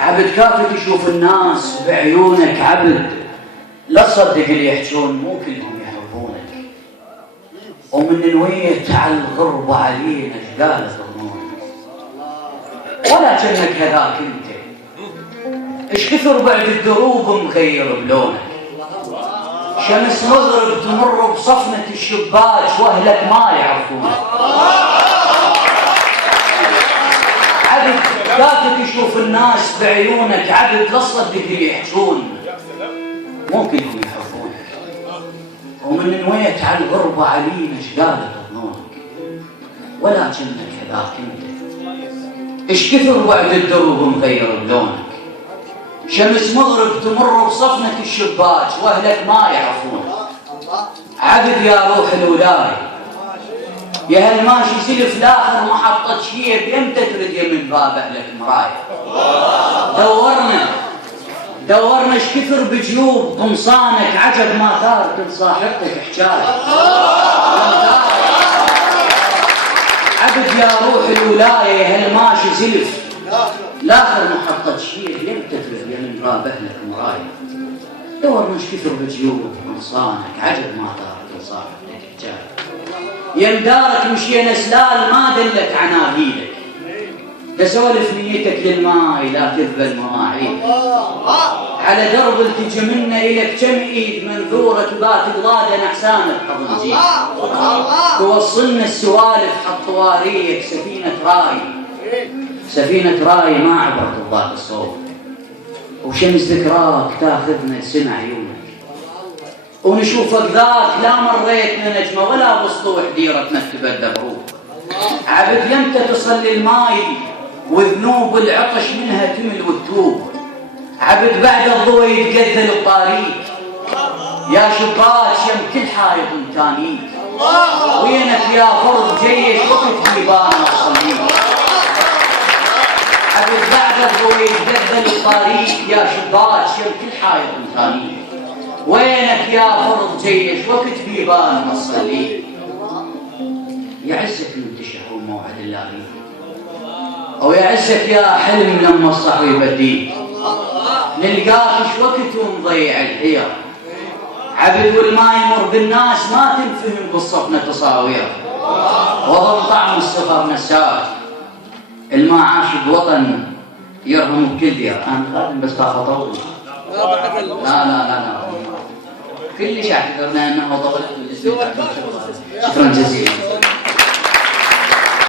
عبد كافي تشوف الناس بعيونك عبد، لا تصدق اللي يحجون مو كلهم يحبونك، ومن نويت على الغربة علينا ايش قالت ظنونك، ولا جنك هذاك انت ايش كثر بعد الدروب مغير بلونك، شمس مغرب تمر بصفنة الشباك واهلك ما يعرفونك. عبد كافي تشوف الناس بعيونك عبد، لا تصدق اللي يحجون مو كلهم يحبونك، ومن نويت على الغربة علينا ايش قالت ظنونك، ولا جنك هذاك انت ايش كثر بعد الدروب مغير بلونك، شمس مغرب تمر بصفنة الشباك واهلك ما يعرفونك. عبد يا روح الولاي يا هالماشي سلف لاخر محطة شيب، يمتى ترد من باب اهلك مرايا، دورنا ايش كثر بجيوب قمصانك عجب ما ثار كل صاحبتك حجاج. عبد يا روح الولاية يا هالماشي سلف لاخر محطة شيب، يمتى ترد من باب اهلك مرايا، دورنا ايش كثر بجيوب قمصانك عجب ما ثار كل صاحبتك حجاج. يا مدارك مشينا سلال ما دلك عناقيلك، تسولف نيتك للماي لا تذبل مواعيدك، على درب التجي منا إلك كم إيد منثورة تبات غلادة نحسانك حضن جيد، توصلنا السوالف حط طواريك سفينة راي ما عبرت الضاق الصوت، وشمس ذكراك تاخذنا لسمع عيونك، ونشوفك ذاك لا مريتنا نجمة ولا بسطوح ديرتنا تبدى بروح. عبد يمتى تصلي الماي وذنوب العطش منها تمل وتتوب، عبد بعد الضوء يتقذل بطاريك يا شباك يم كل حائط تانيك، وينك يا فرض جيش وقت جيبان وصليك. عبد بعد الضوء يتقذل بطاريك يا شباك يم كل حائط تانيك، وينك يا فرض جيش وقت بيبان مصلي. يعزك منتشح وموعد اللاغي، او يعزك يا حلم لما الصحو يبديك، نلقاك ايش وقت ونضيع الحيرة. عبد والما يمر بالناس ما تنفهم بالصفنة تصاوير، وظن طعم السفر نساك، الما عاشق وطن يرهم بكل دير. انا خادم بس باخذ طول. لا كلش اعتذرنا انه طولت. شكرا جزيلا.